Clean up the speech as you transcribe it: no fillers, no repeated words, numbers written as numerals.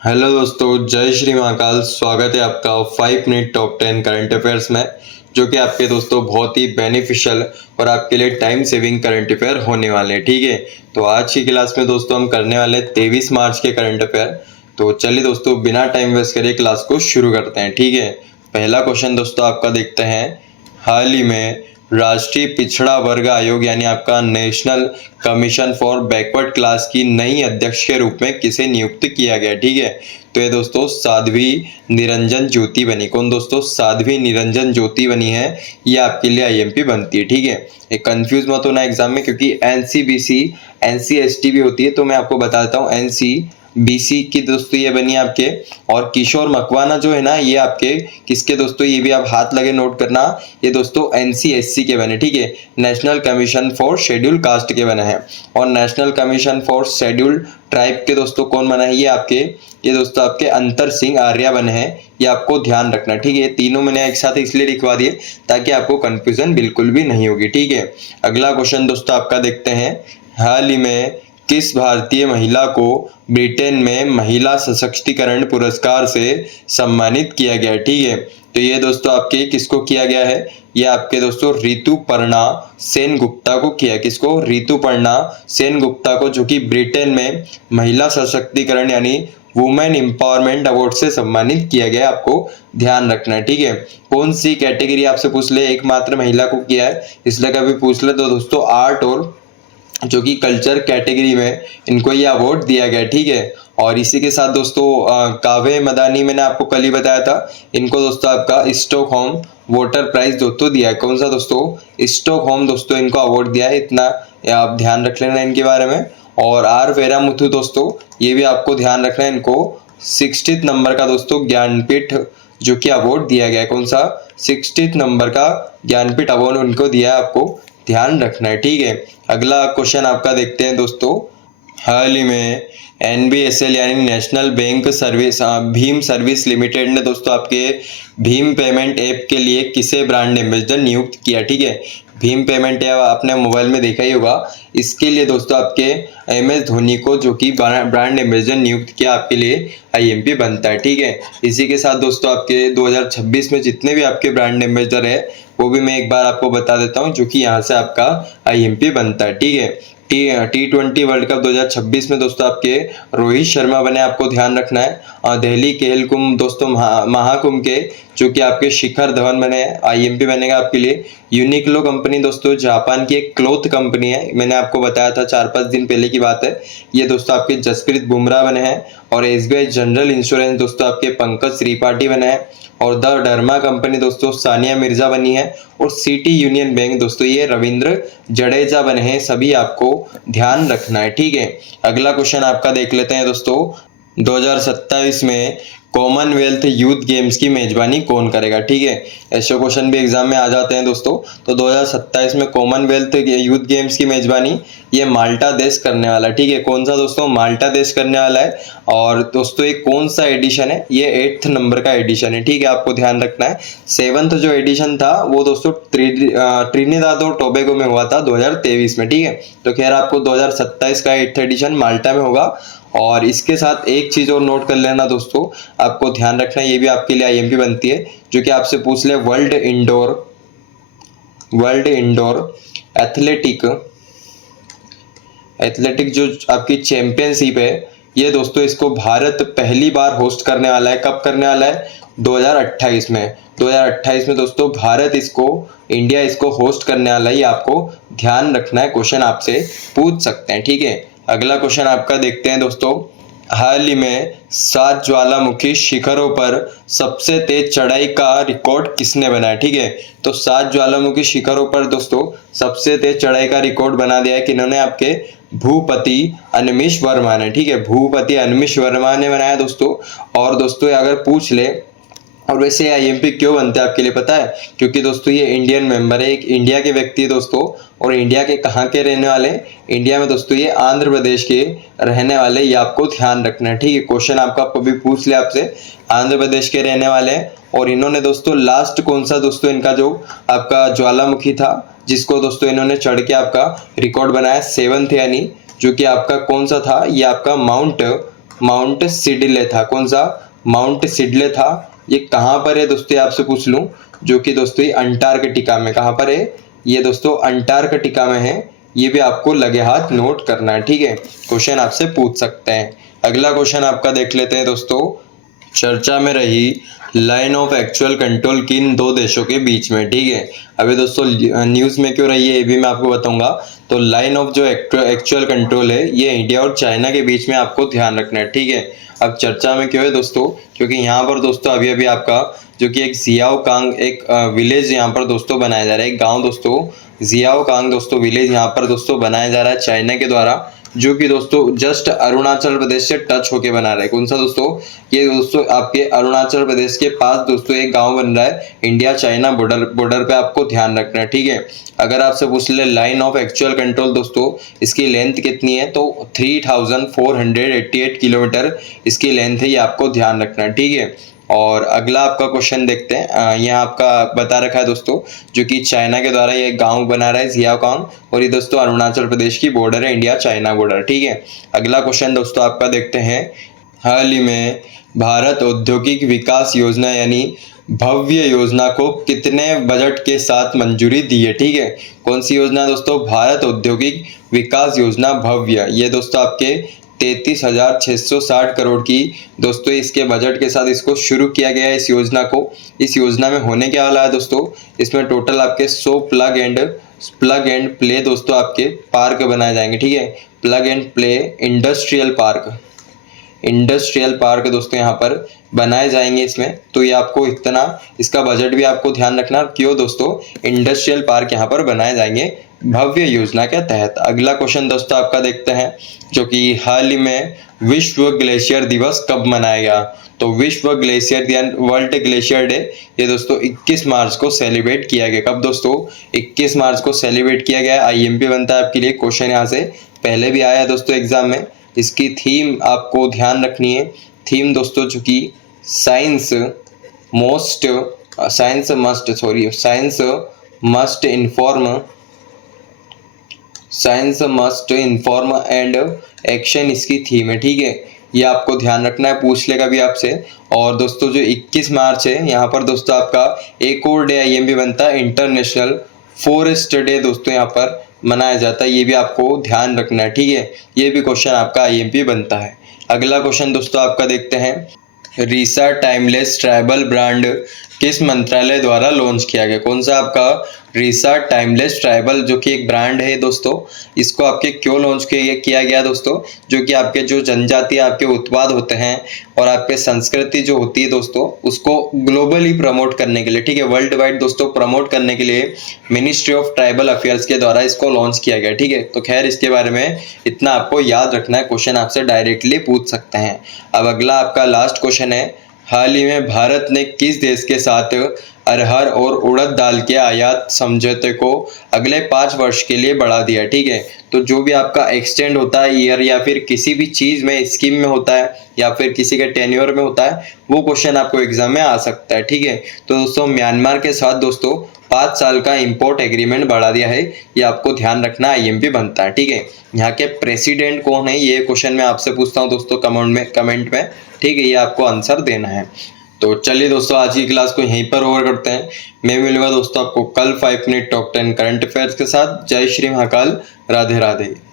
Hello दोस्तों, जय श्री महाकाल। स्वागत है आपका 5 मिनट टॉप 10 करंट अफेयर्स में, जो कि आपके दोस्तों बहुत ही बेनिफिशियल और आपके लिए टाइम सेविंग करंट अफेयर होने वाले हैं। ठीक है, तो आज की क्लास में दोस्तों हम करने वाले हैं 23 मार्च के करंट अफेयर। तो चलिए दोस्तों, बिना टाइम वेस्ट करे क्लास को शुरू करते हैं। ठीक है, पहला क्वेश्चन दोस्तों आपका देखते हैं। हाल ही में राष्ट्रीय पिछड़ा वर्ग आयोग यानी आपका national commission for backward class की नई अध्यक्ष के रूप में किसे नियुक्त किया गया। ठीक है, तो ये दोस्तों साध्वी निरंजन ज्योति बनी। कौन दोस्तों? साध्वी निरंजन ज्योति बनी है। ये आपके लिए आईएमपी बनती है। ठीक है, एक कंफ्यूज मत होना एग्जाम में, क्योंकि एनसीबीसी एनसीएसटी भी होती है। तो मैं आपको बता देता हूँ, एनसीबीसी की दोस्तों ये बनी आपके, और किशोर मकवाना जो है ना, ये आपके किसके दोस्तों, ये भी आप हाथ लगे नोट करना, ये दोस्तों एनसीएससी के बने। ठीक है, national commission for schedule caste के बने हैं। और national commission for schedule tribe के दोस्तों कौन बना है? ये दोस्तों आपके अंतर सिंह आर्या बने हैं। ये आपको ध्यान रखना। ठीक है, तीनों मैंने एक साथ इसलिए लिखवा दिए ताकि आपको कंफ्यूजन बिल्कुल भी नहीं होगी। ठीक है, अगला क्वेश्चन दोस्तों आपका देखते हैं। हाल ही में किस भारतीय महिला को ब्रिटेन में महिला सशक्तिकरण पुरस्कार से सम्मानित किया गया? ठीक है, तो ये दोस्तों आपके किसको किया गया है? ये आपके दोस्तों ऋतुपर्णा सेन गुप्ता को किया। किसको? ऋतुपर्णा सेन गुप्ता को, जो कि ब्रिटेन में महिला सशक्तिकरण यानी वुमेन एम्पावरमेंट अवार्ड से सम्मानित किया गया। आपको ध्यान रखना है। ठीक है, कौन सी कैटेगरी आपसे पूछ ले, एकमात्र महिला को किया है, इसलिए कभी पूछ ले तो दोस्तों आर्ट और जो कि कल्चर कैटेगरी में इनको ये अवार्ड दिया गया। ठीक है, और इसी के साथ दोस्तों काव्य मदानी मैंने आपको कल ही बताया था, इनको दोस्तों आपका स्टॉकहोम वाटर प्राइज दोस्तों दिया है। कौन सा दोस्तों? स्टॉकहोम दोस्तों इनको अवार्ड दिया है। इतना आप ध्यान रख लेना इनके बारे में। और आर वेरामुथु दोस्तों, ये भी आपको ध्यान रखना है, इनको 60th नंबर का दोस्तों ज्ञानपीठ जो कि अवार्ड दिया गया है। कौन सा? 60th नंबर का ज्ञानपीठ अवार्ड उनको दिया है, आपको ध्यान रखना है। ठीक है, अगला क्वेश्चन आपका देखते हैं दोस्तों। हाल ही में एनबीएसएल यानी national bank service Bhim service limited ने दोस्तों आपके भीम पेमेंट ऐप के लिए किसे ब्रांड एम्बेसडर नियुक्त किया? ठीक है, भीम पेमेंट ऐप आपने मोबाइल में देखा ही होगा। इसके लिए दोस्तों आपके एमएस धोनी को जो कि ब्रांड एम्बेसडर नियुक्त किया, आपके लिए आईएमपी बनता है। ठीक है, इसी के साथ दोस्तों आपके 2026 में जितने भी आपके ब्रांड एम्बेसडर है वो भी मैं एक बार आपको बता देता हूँ, जो कि यहाँ से आपका आईएमपी बनता है। ठीक है, टी20 वर्ल्ड कप 2026 में दोस्तों आपके रोहित शर्मा बने। आपको ध्यान रखना है। दिल्ली खेल कुंभ दोस्तों महाकुंभ के जो कि आपके शिखर धवन बने, आईएमपी बनेगा आपके लिए। यूनिक्लो कंपनी दोस्तों जापान की एक क्लोथ कंपनी है, मैंने आपको बताया था 4-5 दिन पहले की बात है। ये दोस्तों आपके जसप्रीत बुमराह बने हैं। और एसबीआई जनरल इंश्योरेंस दोस्तों आपके पंकज त्रिपाठी बने हैं। और द डर्मा कंपनी दोस्तों सानिया मिर्जा बनी है। और सिटी यूनियन बैंक दोस्तों ये रविंद्र जडेजा बने हैं। सभी आपको ध्यान रखना है। ठीक है, अगला क्वेश्चन आपका देख लेते हैं दोस्तों। 2027 में कॉमनवेल्थ यूथ गेम्स की मेजबानी कौन करेगा? ठीक है, ऐसे क्वेश्चन भी एग्जाम में आ जाते हैं दोस्तों। तो 2027 में कॉमनवेल्थ यूथ गेम्स की मेजबानी ये माल्टा देश करने वाला है। ठीक है, कौन सा दोस्तों? माल्टा देश करने वाला है। और दोस्तों ये कौन सा एडिशन है? ये 8th नंबर का एडिशन है। ठीक है, आपको ध्यान रखना है। 7th जो एडिशन था वो दोस्तों ट्रिनिदाद और टोबैगो में हुआ था 2023 में। ठीक है, तो खैर आपको 2027 का 8th एडिशन माल्टा में होगा। और इसके साथ एक चीज और नोट कर लेना दोस्तों, आपको ध्यान रखना है, ये भी आपके लिए आईएमपी बनती है, जो कि आपसे पूछ ले वर्ल्ड इंडोर एथलेटिक जो आपकी चैंपियनशिप है, ये दोस्तों इसको भारत पहली बार होस्ट करने वाला है। कब करने वाला है? 2028 में। 2028 में दोस्तों भारत इंडिया इसको होस्ट करने वाला है। ये आपको ध्यान रखना है, क्वेश्चन आपसे पूछ सकते हैं। ठीक है, अगला क्वेश्चन आपका देखते हैं दोस्तों। हाल ही में 7 ज्वालामुखी शिखरों पर सबसे तेज चढ़ाई का रिकॉर्ड किसने बनाया? ठीक है, तो 7 ज्वालामुखी शिखरों पर दोस्तों सबसे तेज चढ़ाई का रिकॉर्ड बना दिया है किन्होंने? आपके भूपति अनमिश वर्मा ने। ठीक है, भूपति अनमिश वर्मा ने बनाया दोस्तों। और दोस्तों अगर पूछ ले, और वैसे आईएमपी क्यों बनता है आपके लिए पता है? क्योंकि दोस्तों ये इंडियन मेंबर है, एक इंडिया के व्यक्ति है दोस्तों। और इंडिया के कहाँ के रहने वाले? इंडिया में दोस्तों ये आंध्र प्रदेश के रहने वाले, ये आपको ध्यान रखना है। ठीक है, क्वेश्चन आपका कभी पूछ ले आपसे, आंध्र प्रदेश के रहने वाले हैं। और इन्होंने दोस्तों लास्ट कौन सा दोस्तों इनका जो आपका ज्वालामुखी था जिसको दोस्तों इन्होंने चढ़ के आपका रिकॉर्ड बनाया 7th यानी, जो कि आपका कौन सा था? ये आपका माउंट माउंट सिडले था। कौन सा? माउंट सिडले था। ये कहाँ पर है दोस्तों, ये आपसे पूछ लूँ, जो कि दोस्तों ये अंटार्कटिका में, कहाँ पर है ये दोस्तों? अंटार्कटिका में है। ये भी आपको लगे हाथ नोट करना है, ठीक है, क्वेश्चन आपसे पूछ सकते हैं। अगला क्वेश्चन आपका देख लेते हैं दोस्तों। चर्चा में रही लाइन ऑफ एक्चुअल कंट्रोल किन दो देशों के बीच में, ठीक है। अभी दोस्तों न्यूज़ में क्यों रही है ये भी मैं आपको बताऊंगा। तो लाइन ऑफ जो एक्चुअल कंट्रोल है ये इंडिया और चाइना के बीच में आपको ध्यान रखना है, ठीक है। अब चर्चा में क्यों है दोस्तों, क्योंकि यहाँ पर दोस्तों अभी अभी आपका जो कि एक जियाओ कांग एक विलेज यहाँ पर दोस्तों बनाया जा रहा है, एक गाँव दोस्तों, जियाओ कांग दोस्तों विलेज यहाँ पर दोस्तों बनाया जा रहा है चाइना के द्वारा, जो कि दोस्तों जस्ट अरुणाचल प्रदेश से टच होके बना रहा है। कौन सा दोस्तों? ये दोस्तों आपके अरुणाचल प्रदेश के पास दोस्तों एक गांव बन रहा है, इंडिया चाइना बॉर्डर पे आपको ध्यान रखना है, ठीक है। अगर आपसे पूछ ले लाइन ऑफ एक्चुअल कंट्रोल दोस्तों इसकी लेंथ कितनी है, तो 3488 किलोमीटर इसकी लेंथ है, ये आपको ध्यान रखना है, ठीक है। और अगला आपका क्वेश्चन देखते हैं। यहाँ आपका बता रखा है दोस्तों, जो कि चाइना के द्वारा ये गांव बना रहा है जियाओकांग, और ये दोस्तों अरुणाचल प्रदेश की बॉर्डर है, इंडिया चाइना बॉर्डर, ठीक है। अगला क्वेश्चन दोस्तों आपका देखते हैं। हाल ही में भारत औद्योगिक विकास योजना यानी भव्य योजना को कितने बजट के साथ मंजूरी दी है, ठीक है। कौन सी योजना दोस्तों? भारत औद्योगिक विकास योजना भव्य। ये दोस्तों आपके 33,660 करोड़ की दोस्तों इसके बजट के साथ इसको शुरू किया गया है, इस योजना को। इस योजना में होने क्या वाला है दोस्तों, इसमें टोटल आपके 100 प्लग एंड प्ले दोस्तों आपके पार्क बनाए जाएंगे, ठीक है। Plug and play industrial park दोस्तों यहाँ पर बनाए जाएंगे इसमें। तो ये आपको इतना, इसका बजट भी आपको ध्यान रखना, क्यों दोस्तों इंडस्ट्रियल पार्क यहाँ पर बनाए जाएंगे भव्य योजना के तहत। अगला क्वेश्चन दोस्तों आपका देखते हैं, जो कि हाल ही में विश्व ग्लेशियर दिवस कब मनाया गया। तो विश्व ग्लेशियर यानी वर्ल्ड ग्लेशियर डे ये दोस्तों 21 मार्च को सेलिब्रेट किया गया। कब दोस्तों? 21 मार्च को सेलिब्रेट किया गया। आईएमपी बनता है आपके लिए, क्वेश्चन यहाँ से पहले भी आया दोस्तों एग्जाम में। इसकी थीम आपको ध्यान रखनी है, थीम दोस्तों जो कि science must inform and action इसकी थीम है, ठीक है। ये आपको ध्यान रखना है, पूछ लेगा भी आपसे। और दोस्तों जो 21 मार्च है यहाँ पर दोस्तों आपका एक और डे आईएमपी बनता है, इंटरनेशनल फॉरेस्ट डे दोस्तों यहाँ पर मनाया जाता है। ये भी आपको ध्यान रखना है, ठीक है। ये भी क्वेश्चन आपका आईएमपी बनता है। अगला क्वेश्चन दोस्तों आपका देखते हैं। रीसा टाइमलेस ट्रैवल ब्रांड किस मंत्रालय द्वारा लॉन्च किया गया। कौन सा आपका? रीसा टाइमलेस ट्रैवल, जो कि एक ब्रांड है दोस्तों, इसको आपके क्यों लॉन्च किया गया दोस्तों, जो कि आपके जो जनजातीय आपके उत्पाद होते हैं और आपके संस्कृति जो होती है दोस्तों उसको ग्लोबली प्रमोट करने के लिए, ठीक है, वर्ल्ड वाइड दोस्तों प्रमोट करने के लिए मिनिस्ट्री ऑफ ट्राइबल अफेयर्स के द्वारा इसको लॉन्च किया गया, ठीक है। तो खैर इसके बारे में इतना आपको याद रखना है, क्वेश्चन आपसे डायरेक्टली पूछ सकते हैं। अब अगला आपका लास्ट क्वेश्चन है। हाल ही में भारत ने किस देश के साथ अरहर और उड़द दाल के आयात समझौते को अगले 5 वर्ष के लिए बढ़ा दिया, ठीक है। तो जो भी आपका एक्सटेंड होता है ईयर या फिर किसी भी चीज़ में स्कीम में होता है या फिर किसी के टेन्योर में होता है, वो क्वेश्चन आपको एग्जाम में आ सकता है, ठीक है। तो दोस्तों म्यांमार के साथ दोस्तों 5 साल का इंपोर्ट एग्रीमेंट बढ़ा दिया है, ये आपको ध्यान रखना, आईएमपी बनता है, ठीक है। यहाँ के प्रेसिडेंट कौन है ये क्वेश्चन मैं आपसे पूछता हूँ दोस्तों कमेंट में, ठीक है, ये आपको आंसर देना है। तो चलिए दोस्तों आज की क्लास को यहीं पर ओवर करते हैं। मैं मिलूंगा दोस्तों आपको कल 5 मिनट टॉप 10 करंट अफेयर्स के साथ। जय श्री महाकाल, राधे राधे।